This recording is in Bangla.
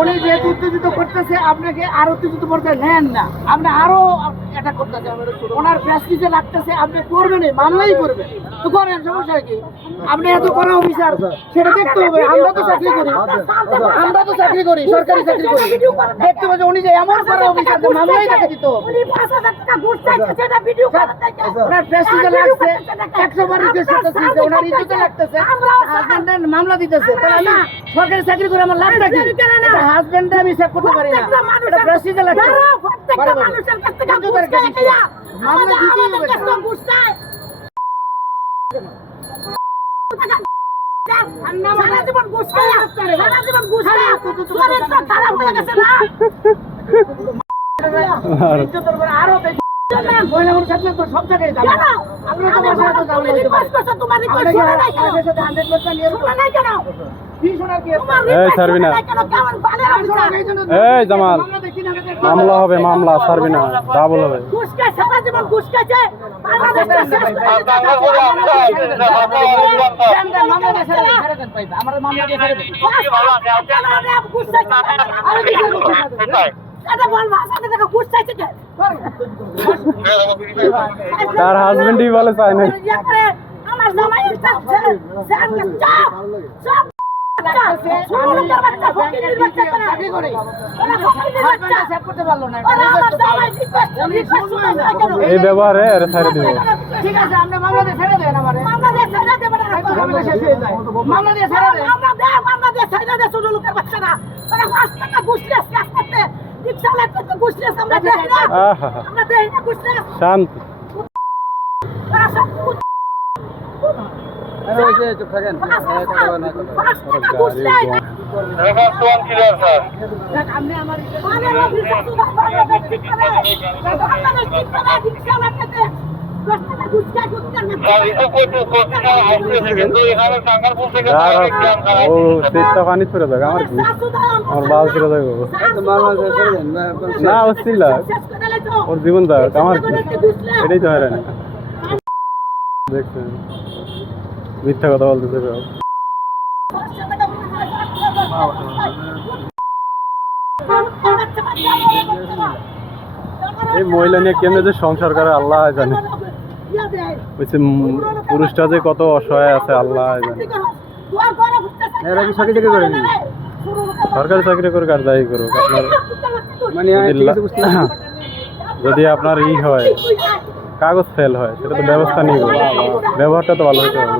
উনি যেহেতু উত্তেজিত করতেছে আপনাকে আরো উত্তেজিত করতে নেন না, আপনি আরো এটা করতেছে, ওনার প্রেস্টিজে লাগতেছে, আপনি করবেন মামলাই করবেন তো করেন, সমস্যা কি? আপনি এত করা অফিসার সেটা দেখতে হবে। আমরা তো চাকরি করি, সরকারি চাকরি করি, দেখতে হবে উনি যে এমন করা অফিসার মামলাই তাকে দিতে হবে। ওনার প্রেস্টিজে লাগছে, 100 বার রিকোয়েস্ট করতেছে, ওনার ইজ্জতে লাগতেছে, হাজবেন্ডের মামলা দিতেছে, তাহলে আমি সরকারি চাকরি করে আমার লাভটা কি? হাজবেন্ডে আমি সেভ করতে পারি না, এটা প্রেস্টিজে লাগছে। মামলা দিতেই হবে। সারা জীবন ঘুষ খায়, সারা জীবন ঘুষ খায়, চরিত্র খারাপ হয়ে গেছে না? আরো বেশি মহিলা মানুষ থাকলে তো সব জায়গায় যাবে। আমরা তো বাসায় তো যাবো, তোমার রিকোয়েস্ট শোনা নাই কেন? 100% নিয়ে শোনা নাই কেন? কি শোনা কি? এই ছাড়বি না, এই জামাল মামলা হবে, মামলা ছাড়বি না, ডাবল হবে। ঘুষ খায়, সারা জীবন ঘুষ খাইছে, বাংলাদেশটা শেষ করে দিতে হবে। মামলা দিয়ে ছেড়ে দেন, আমার মামলা দিয়ে ছেড়ে দেন। ঘুষ চাইছে, আরে এটা বল ভাষাতে টাকা ঘুষ চাইছে কে? তার হাজবেন্ডই বলে চায় না। আমার জামাই চাচ্ছে, জানলে চাপ চাপ এই ব্যবহারে ছেড়ে দিব। ঠিক আছে, আপনি মামলা দিয়ে ছেড়ে দেন, আমার মামলা দিয়ে ছেড়ে দেবেন, মামলা শেষ হয়ে যায়, মামলা দিয়ে ছেড়ে দেন, মামলা দিয়ে ছেড়ে দেন। ছোট লোকের বাচ্চারা তারা 5 টাকা ঘুষ লেস কাজ করতে, রিকশা লাগতে তো ঘুষ লেস আমরা দেই না, আমরা দেই না ঘুষ লেস। শান্তি। চুপ থাকেন, ঘুষ নেই। আপনি আমার পানি ছড়ে দেখ, আমার কি, আমার বাল ছেড়ে দেবো না, হচ্ছিল ওর জীবন দেখ, আমার কি, এটাই তো হয় না। দেখছেন মিথ্যা কথা বলতেছে। এই মহিলা নিয়ে কেমনে যে সংসার করে আল্লাহ জানে, পুরুষটা যে কত অসহায় আছে আল্লাহ জানে। এরা কি চাকরি করে নি? সরকারি চাকরি করে আর যাই করুক, আপনার মানে যদি আপনার ই হয়, কাগজ ফেল হয়, সেটা তো ব্যবস্থা নিয়ে ব্যবহারটা তো ভালো হতে হবে।